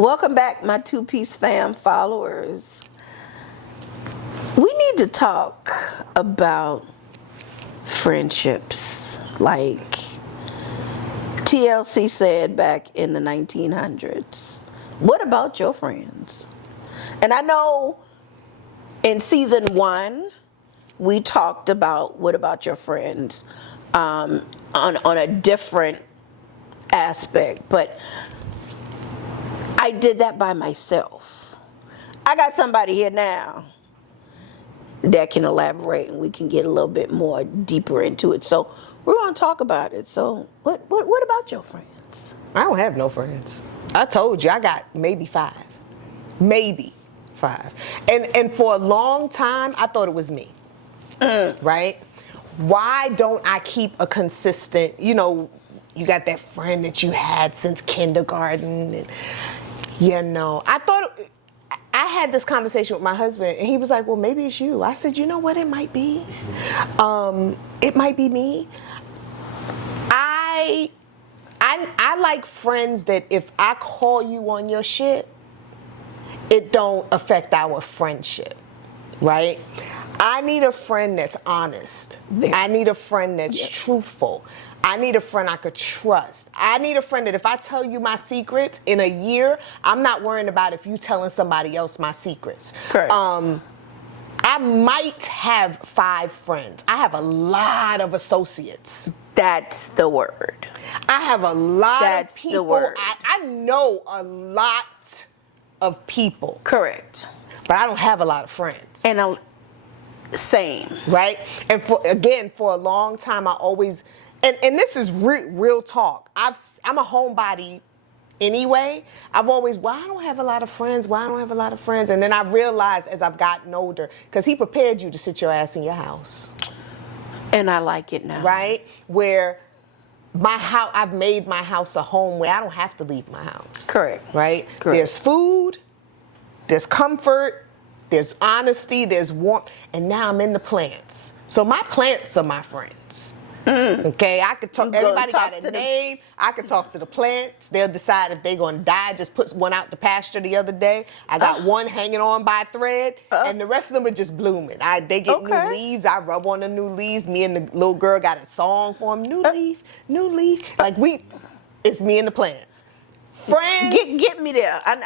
Welcome back, my two-piece fam followers. We need to talk about friendships, like TLC said back in the 1900s. What about your friends? And I know in season 1, we talked about what about your friends on a different aspect, but I did that by myself. I got somebody here now that can elaborate, and we can get a little bit more deeper into it. So we're going to talk about it. So what about your friends? I don't have no friends. I told you I got maybe 5. Maybe 5. And for a long time I thought it was me. Right? Why don't I keep a consistent, you got that friend that you had since kindergarten, and I had this conversation with my husband, and he was like, well, maybe it's you. I said, you know what, it might be. It might be me. I like friends that if I call you on your shit, it don't affect our friendship, right? I need a friend that's honest. I need a friend that's truthful. I need a friend I could trust. I need a friend that if I tell you my secrets in a year, I'm not worrying about if you telling somebody else my secrets. Correct. I might have 5 friends. I have a lot of associates. That's the word. I have a lot That's of people. the word. I know a lot of people. Correct. But I don't have a lot of friends. And same. Right? And for a long time, I always... And this is real talk. I'm a homebody anyway. I've always, I don't have a lot of friends. And then I realized as I've gotten older, because he prepared you to sit your ass in your house. And I like it now. Right? Where my house, I've made my house a home where I don't have to leave my house. Correct. Right? Correct. There's food, there's comfort, there's honesty, there's warmth, and now I'm in the plants. So my plants are my friends. Okay, I could talk. Everybody got a name. I could talk to the plants. They'll decide if they're gonna die. Just put one out to pasture the other day. I got one hanging on by a thread, and the rest of them are just blooming. They get new leaves. I rub on the new leaves. Me and the little girl got a song for them. New leaf, new leaf. It's me and the plants. Friends, get me there. I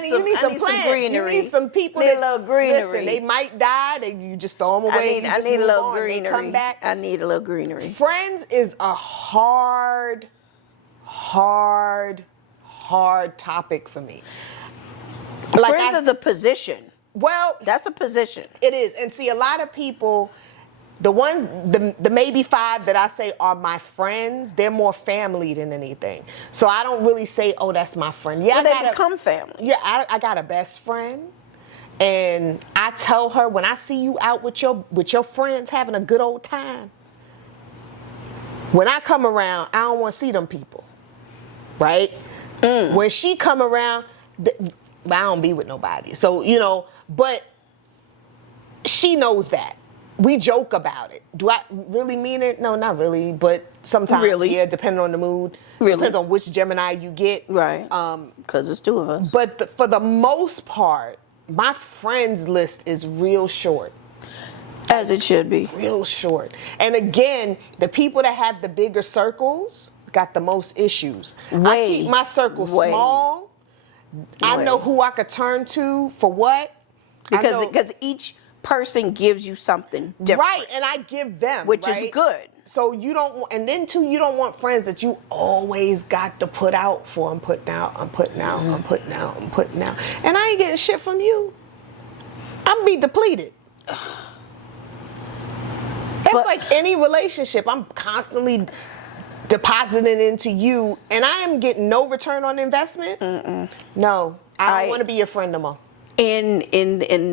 need some plants. greenery. You need some people need a little greenery. Listen, they might die. You just throw them away. I need a little greenery. They come back. I need a little greenery. Friends is a hard topic for me. Friends is a position. Well, that's a position. It is. And see, a lot of people, the maybe 5 that I say are my friends, they're more family than anything. So I don't really say, oh, that's my friend. Yeah, well, they become family. Yeah, I got a best friend, and I tell her when I see you out with your friends having a good old time, when I come around, I don't want to see them people, right? When she come around, I don't be with nobody. So but she knows that. We joke about it. Do I really mean it? No, not really. But sometimes, yeah, depending on the mood. Really? Depends on which Gemini you get. Right. Because it's 2 of us. But for the most part, my friends list is real short. As it should be. Real short. And again, the people that have the bigger circles got the most issues. I keep my circle small. I know who I could turn to for what. Because each person gives you something different. Right, and I give them, which is good. So you don't want, and then too, you don't want friends that you always got to put out for. I'm putting out. And I ain't getting shit from you. I'm be depleted. It's like any relationship. I'm constantly depositing into you, and I am getting no return on investment. No, I don't want to be your friend no more. In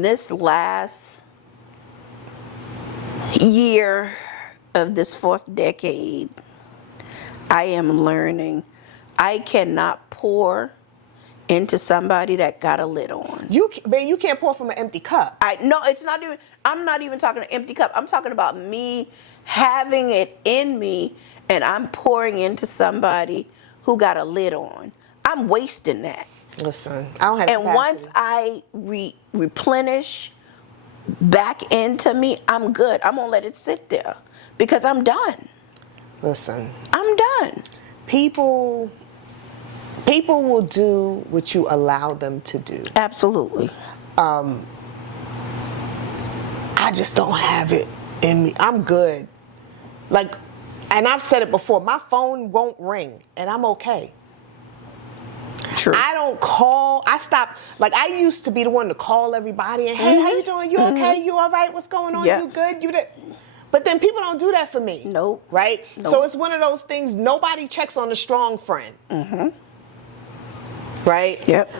this last year of this 4th decade, I am learning I cannot pour into somebody that got a lid on. You can't pour from an empty cup. I'm not even talking an empty cup. I'm talking about me having it in me and I'm pouring into somebody who got a lid on. I'm wasting that. Listen, I don't have And capacity. once I replenish back into me, I'm good. I'm gonna let it sit there because I'm done. Listen, I'm done. people will do what you allow them to do. Absolutely. I just don't have it in me. I'm good. Like, and I've said it before, my phone won't ring and I'm okay. True. I don't call. I stopped. Like, I used to be the one to call everybody and, hey, how you doing? You okay? You all right? What's going on? Yep. You good? You did. But then people don't do that for me. Nope. Right? Nope. So it's one of those things, nobody checks on the strong friend. Right? Yep.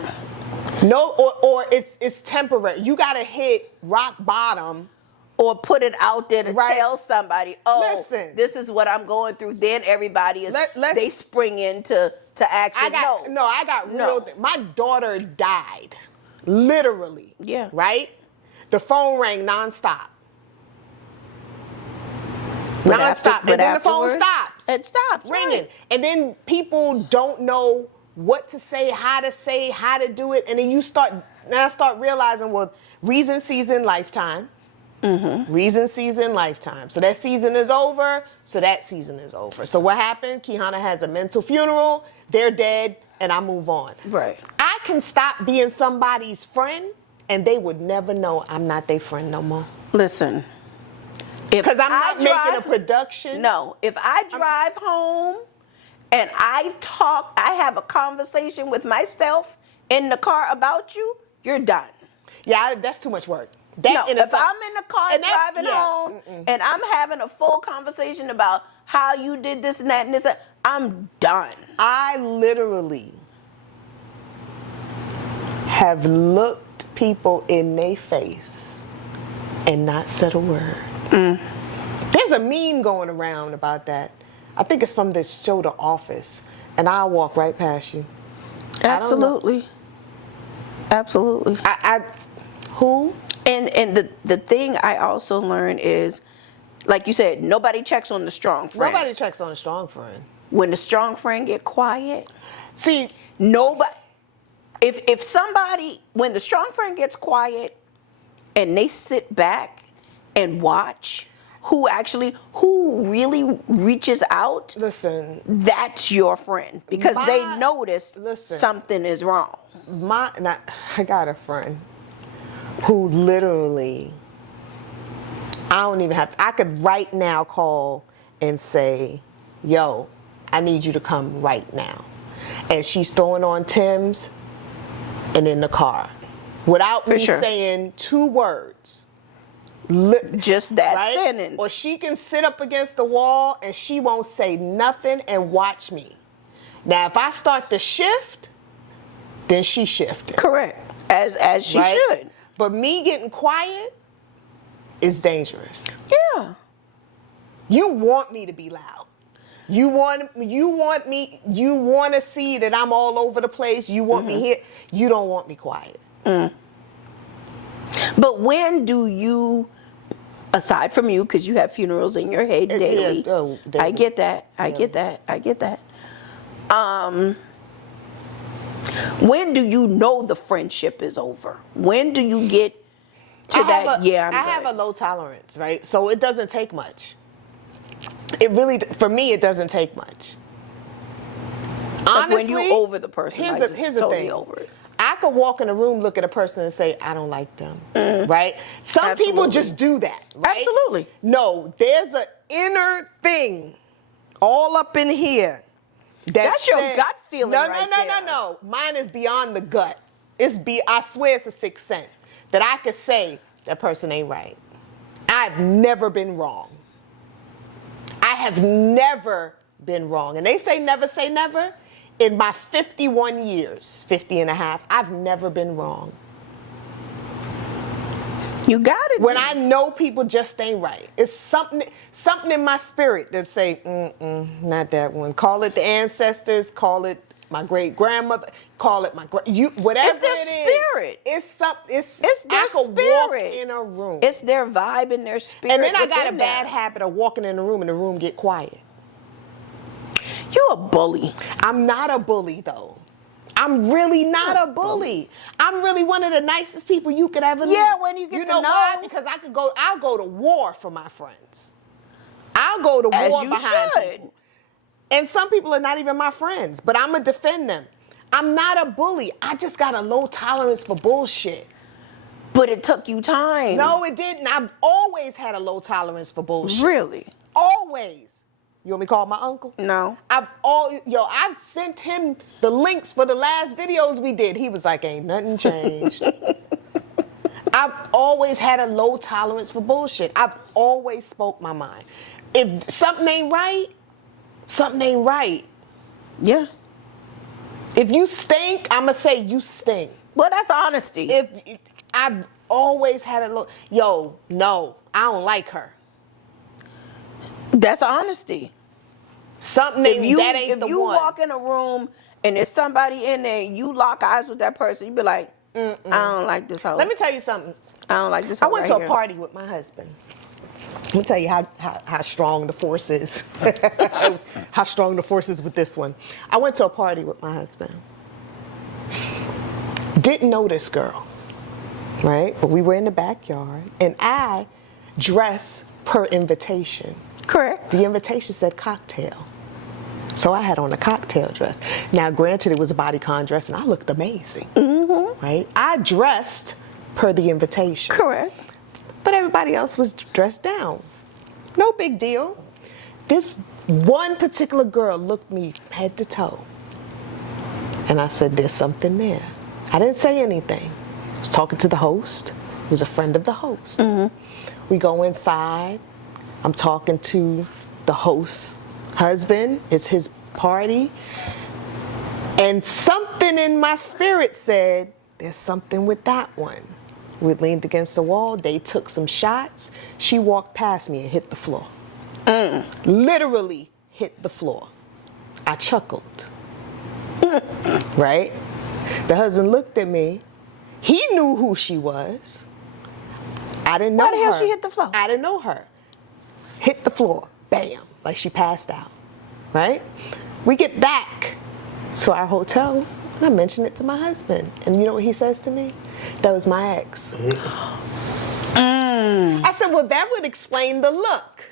No, or it's temporary. You got to hit rock bottom. Or put it out there to Right. tell somebody, oh, Listen. this is what I'm going through. Then everybody is, Let's- they spring into action. I got No. real. My daughter died, literally. Yeah. Right. The phone rang nonstop. But Nonstop, but and then the phone afterwards, stops. It stops ringing, right. and then people don't know what to say, how to do it, and then I start realizing, well, reason, season, lifetime. Reason, season, lifetime. So that season is over. So that season is over. So what happened? Keehanna has a mental funeral. They're dead, and I move on. Right. I can stop being somebody's friend, and they would never know I'm not their friend no more. Listen. Because I'm not making a production. No. If I drive home and I have a conversation with myself in the car about you, you're done. Yeah, that's too much work. If I'm in the car driving home and I'm having a full conversation about how you did this and that and this, I'm done. I literally have looked people in their face and not said a word. There's a meme going around about that. I think it's from this show, The Office, and I'll walk right past you. Absolutely. Absolutely. Who? And the thing I also learned is, like you said, nobody checks on the strong friend. Nobody checks on a strong friend. When the strong friend get quiet, see, nobody. If somebody, when the strong friend gets quiet, and they sit back and watch who really reaches out. Listen, that's your friend because they notice something is wrong. I got a friend who literally, I could right now call and say, yo, I need you to come right now. And she's throwing on Tim's and in the car without me saying two words. Just that sentence. Or she can sit up against the wall and she won't say nothing and watch me. Now, if I start to shift, then she shifted. Correct. As she should. But me getting quiet is dangerous. Yeah. You want me to be loud. You want to see that I'm all over the place. You want me here. You don't want me quiet. But when do you, aside from you, because you have funerals in your head daily, daily. I get that. I get that. When do you know the friendship is over? When do you get to that? I have a low tolerance, right? So it doesn't take much. It really, for me, it doesn't take much. Like Honestly, when you over the person, here's the totally thing. over it. I could walk in a room, look at a person, and say, I don't like them, right? Some people just do that, right? Absolutely. No, there's an inner thing all up in here. That's your gut feeling No. Mine is beyond the gut. I swear it's a sixth sense that I could say that person ain't right. I've never been wrong. I have never been wrong. And they say never. In my 51 years, 50 and a half, I've never been wrong. You got it. When I know people just ain't right. It's something in my spirit that say, not that one. Call it the ancestors, call it my great grandmother, call it my whatever it's their spirit. It's their I could spirit. Walk in a room. It's their vibe and their spirit. And then I got a bad habit of walking in the room and the room get quiet. You're a bully. I'm not a bully though. I'm really not a bully. I'm really one of the nicest people you could ever meet. Yeah, when you get to know. Why? Because I'll go to war for my friends. I'll go to As war you behind should. people. And some people are not even my friends, but I'm going to defend them. I'm not a bully. I just got a low tolerance for bullshit. But it took you time. No, it didn't. I've always had a low tolerance for bullshit. Really? Always. You want me to call my uncle? No. I've sent him the links for the last videos we did. He was like, ain't nothing changed. I've always had a low tolerance for bullshit. I've always spoke my mind. If something ain't right, something ain't right. Yeah. If you stink, I'ma say you stink. Well, that's honesty. If I've always had a low, no, I don't like her. That's honesty. Something If you the one. walk in a room and there's somebody in there, you lock eyes with that person, you be like, I don't like this hoe. Let me tell you something. I don't like this hoe. I went to a party with my husband. Let me tell you how strong the force is. How strong the force is with this one. I went to a party with my husband. Didn't know this girl, right? But we were in the backyard, and I dressed per invitation. Correct. The invitation said cocktail. So I had on a cocktail dress. Now, granted, it was a bodycon dress, and I looked amazing, right? I dressed per the invitation. Correct. But everybody else was dressed down. No big deal. This one particular girl looked me head to toe. And I said, there's something there. I didn't say anything. I was talking to the host, who was a friend of the host. We go inside. I'm talking to the host's husband. It's his party. And something in my spirit said, there's something with that one. We leaned against the wall. They took some shots. She walked past me and hit the floor. Literally hit the floor. I chuckled. Right? The husband looked at me. He knew who she was. I didn't know her. Why the hell she hit the floor? I didn't know her. Hit the floor. Bam. Like she passed out. Right? We get back to our hotel, and I mentioned it to my husband. And you know what he says to me? That was my ex. I said, well, that would explain the look.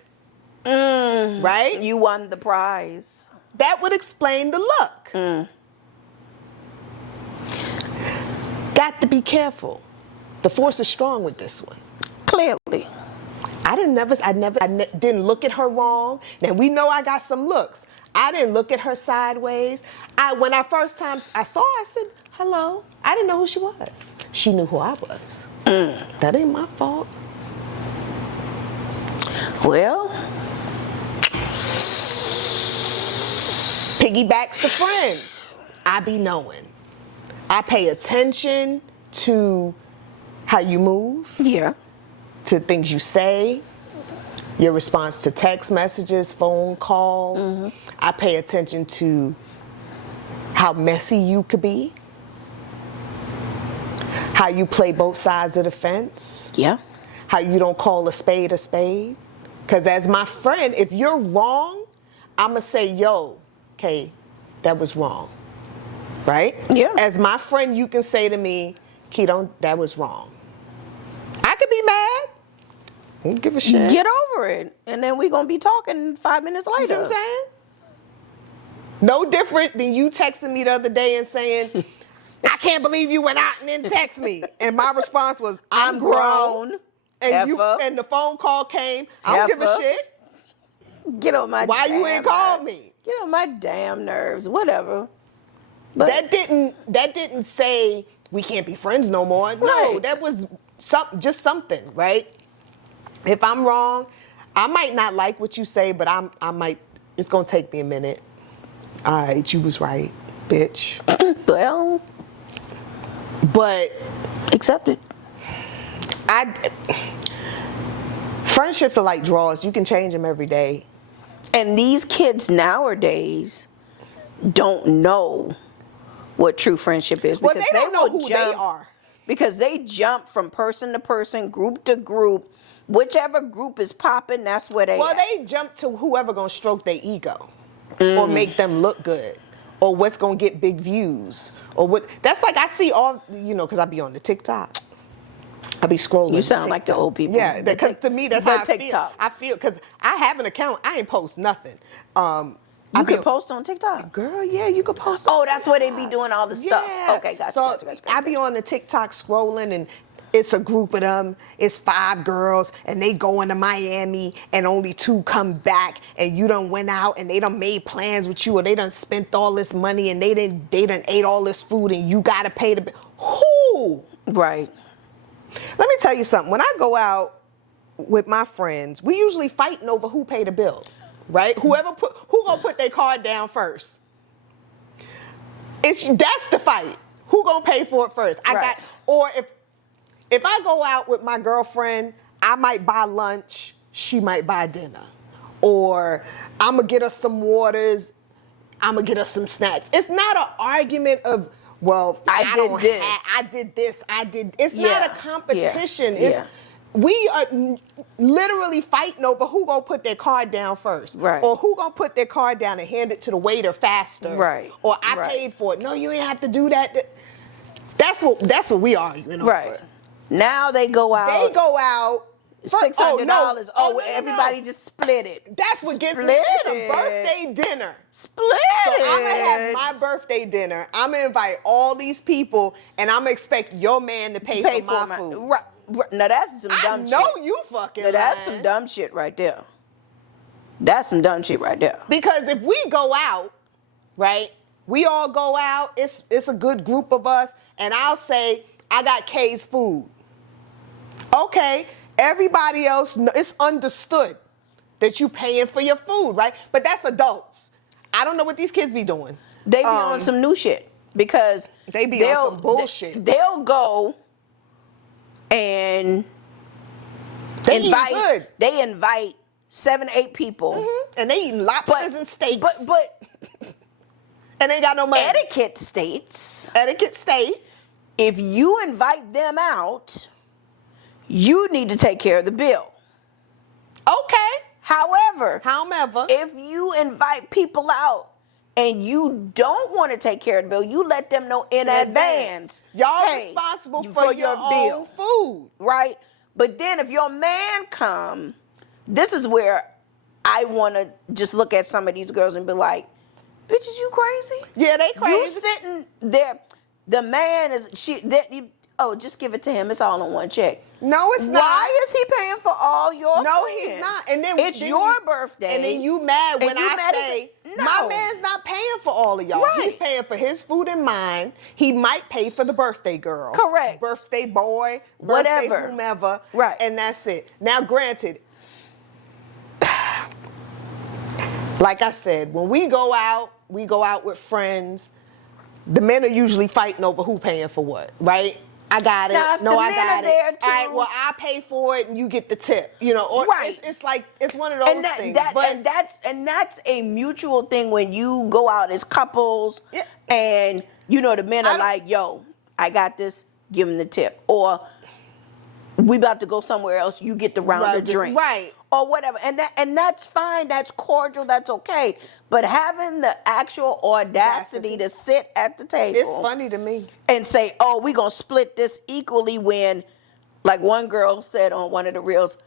Right? You won the prize. That would explain the look. Got to be careful. The force is strong with this one. Clearly. I didn't look at her wrong. Now we know I got some looks. I didn't look at her sideways. When I first time I saw her, I said, hello. I didn't know who she was. She knew who I was. That ain't my fault. Well, piggybacks to friends. I be knowing. I pay attention to how you move. Yeah. To things you say, your response to text messages, phone calls. I pay attention to how messy you could be, how you play both sides of the fence. Yeah. How you don't call a spade a spade. Because as my friend, if you're wrong, I'm going to say, yo, okay, that was wrong. Right? Yeah. As my friend, you can say to me, Keehana, that was wrong. I could be mad. I don't give a shit. Get over it. And then we're going to be talking 5 minutes later. You see what I'm saying? No different than you texting me the other day and saying, I can't believe you went out and then text me. And my response was, I'm grown. And the phone call came. I don't give a shit. Get on my Why you ain't called me? Get on my damn nerves. Whatever. But that didn't say we can't be friends no more. No, Right. That was just something, right? If I'm wrong, I might not like what you say, but I might. It's gonna take me a minute. All right, you was right, bitch. Well, but accept it. Friendships are like drawers. You can change them every day. And these kids nowadays don't know what true friendship is. Well, they don't know who they are. Because they jump from person to person, group to group. Whichever group is popping, that's where they Well, they jump to whoever gonna stroke their ego or make them look good or what's gonna get big views, or what. That's like I see all, you know, because I be on the TikTok. I be scrolling. You sound like the old people. Yeah, because to me that's the how I TikTok. feel. I feel because I have an account. I ain't post nothing. You can post on TikTok. Girl, yeah, you can post. Oh, that's where they be doing all the stuff. Yeah. Okay, gotcha, So gotcha. I be on the TikTok scrolling, and it's a group of them. It's 5 girls, and they going to Miami, and only 2 come back, and you done went out, and they done made plans with you, or they done spent all this money, and they done ate all this food, and you gotta pay the bill. Who? Right. Let me tell you something. When I go out with my friends, we usually fighting over who paid the bill, right? Who gonna put their card down first? That's the fight. Who gonna pay for it first? Or if I go out with my girlfriend, I might buy lunch, she might buy dinner, or I'm gonna get us some waters, I'm gonna get us some snacks. It's not an argument of, well, I did this. It's not a competition. We are literally fighting over who gonna put their card down first, right? Or who gonna put their card down and hand it to the waiter faster, right? Or I paid for it. No, you ain't have to do that. That's what we arguing over. Right. Now they go out. $600. Everybody just split it. That's what gets me. It's a birthday dinner. Split so it. I'm gonna have my birthday dinner. I'm gonna invite all these people, and I'm gonna expect your man to pay for my food. Right. Now that's some dumb shit. I know you fucking. Now that's some dumb shit right there. That's some dumb shit right there. Because if we go out, right? We all go out. It's a good group of us, and I'll say I got Kay's food. Okay. Everybody else, it's understood that you paying for your food, right? But that's adults. I don't know what these kids be doing. They be on some new shit because they be on some bullshit. They'll go and they invite 7, 8 people, and they eating lobsters and steaks. But and they got no money. Etiquette states, if you invite them out, you need to take care of the bill. Okay. However, However, if you invite people out and you don't want to take care of the bill, you let them know in advance. Y'all responsible for your own food. Right? But then if your man come, this is where I want to just look at some of these girls and be like, bitches, you crazy? Yeah, they crazy. You sitting there, the man is, just give it to him. It's all on one check. No, it's not. Why is he paying for all your No, friends? he's not. And then it's your birthday. And then you mad when I say, my man's not paying for all of y'all. Right. He's paying for his food and mine. He might pay for the birthday girl. Correct. Birthday boy, whatever. birthday whomever. Right. And that's it. Now, granted, like I said, when we go out with friends, the men are usually fighting over who paying for what, right? I got it. Now, No, I got it. There too, all right, well, I pay for it and you get the tip. You know, or right. It's like, it's one of those things. And that's a mutual thing when you go out as couples and, the men are like, yo, I got this, give them the tip. Or we about to go somewhere else, you get the round of drink. Right. Or whatever. And that's fine, that's cordial, that's okay. But having the actual audacity to sit at the table. It's funny to me. And say, oh, we're going to split this equally when, like one girl said on one of the reels,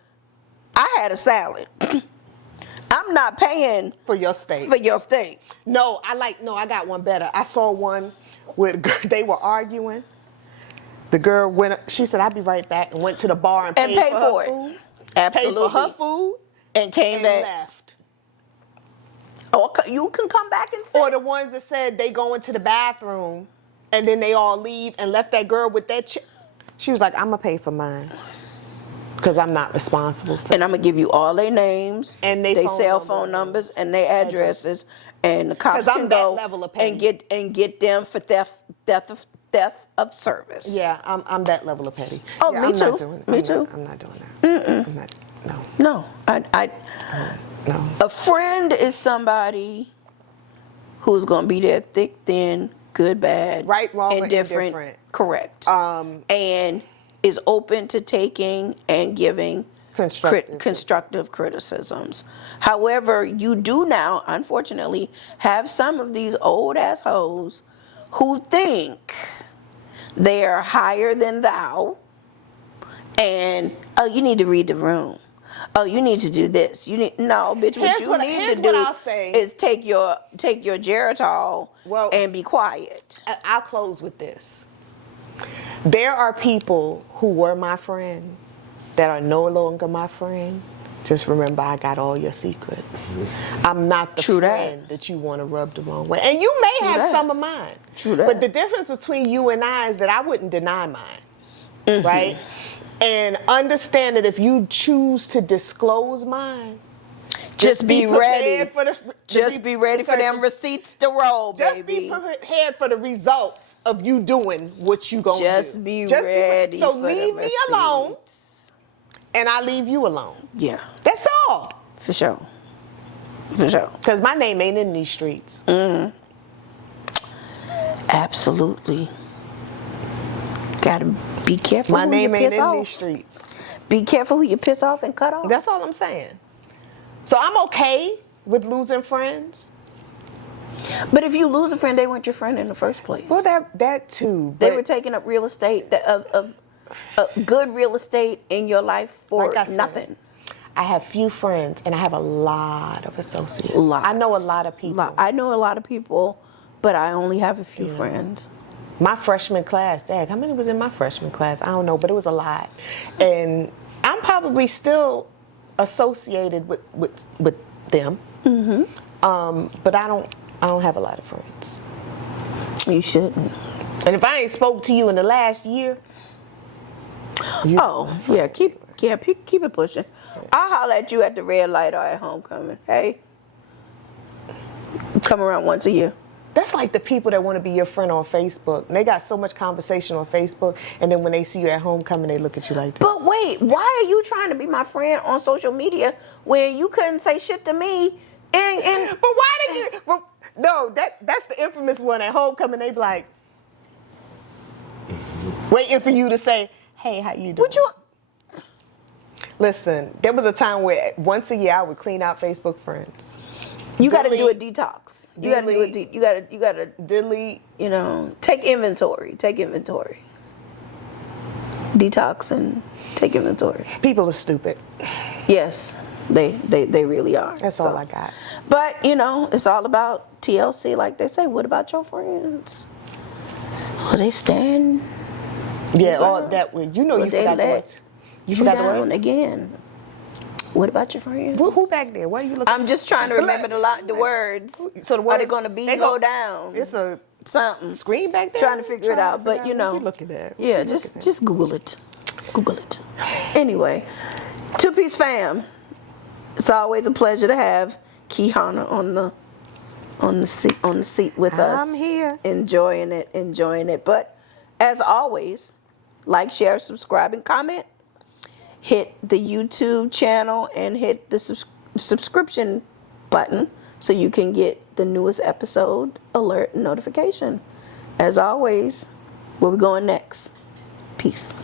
I had a salad. I'm not paying for your steak. No, I got one better. I saw one where they were arguing. The girl she said, I'll be right back, and went to the bar and paid for her food. Absolutely. Paid for her food. And came back. Left. Or you can come back and sit. Or the ones that said they go into the bathroom and then they all leave and left that girl with that chick. She was like, I'm going to pay for mine because I'm not responsible for it. And I'm going to give you all their names and their cell phone numbers and their addresses. And the cops can go and get them for theft of service. Yeah, I'm that level of petty. Oh, yeah, me I'm too. Not doing it. Me too. I'm not doing that. I'm not, no. No. A friend is somebody who's going to be there thick, thin, good, bad, right, wrong, indifferent. Correct. And is open to taking and giving constructive criticisms. However, you do now, unfortunately, have some of these old assholes who think they are higher than thou, and oh, you need to read the room. Oh, you need to do this. You need no, bitch. What you need to do is take your Geritol and be quiet. I'll close with this. There are people who were my friend that are no longer my friend. Just remember, I got all your secrets. I'm not the friend that you want to rub the wrong way. And you may have some of mine. But the difference between you and I is that I wouldn't deny mine. Right? And understand that if you choose to disclose mine, just be ready. Just be ready for them receipts to roll, baby. Just be prepared for the results of you doing what you gonna do. Just be ready. So leave me alone, and I leave you alone. Yeah, that's all. For sure. For sure. Because my name ain't in these streets. Absolutely. Gotta be careful. My name ain't in these streets. Be careful who you piss off and cut off. That's all I'm saying. So I'm okay with losing friends. But if you lose a friend, they weren't your friend in the first place. Well, that too. They were taking up real estate of good real estate in your life for nothing. I have few friends, and I have a lot of associates. Lots. I know a lot of people. I know a lot of people, but I only have a few friends. My freshman class, Dad, how many was in my freshman class? I don't know, but it was a lot. And I'm probably still associated with them. But I don't have a lot of friends. You shouldn't. And if I ain't spoke to you in the last year, keep it pushing. I'll holler at you at the red light or at homecoming. Hey, come around once a year. That's like the people that want to be your friend on Facebook. And they got so much conversation on Facebook, and then when they see you at homecoming, they look at you like that. But wait, why are you trying to be my friend on social media when you couldn't say shit to me? And but why did you? Well, no, that's the infamous one at homecoming. They be like waiting for you to say, "Hey, how you doing?" Listen, there was a time where once a year I would clean out Facebook friends. You got to do a detox. You got to do a you got to delete. You know, take inventory. Detox and take inventory. People are stupid. Yes, they really are. That's all I got. But you know, it's all about TLC, like they say. What about your friends? Well, they stand. Yeah, all that way. You know, you forgot the words. You forgot the words again. What about your friends? Who back there? Why are you looking? I'm just trying to remember the words. So the words, are they going to go down? It's a something. Screen back there. Trying to figure it out, but you know. Look at that. Yeah, just Google it. Google it. Anyway, two-piece fam. It's always a pleasure to have Keehanna on the seat with us. I'm here. Enjoying it. But as always, like, share, subscribe, and comment. Hit the YouTube channel and hit the subscription button so you can get the newest episode alert notification. As always, where we going next? Peace.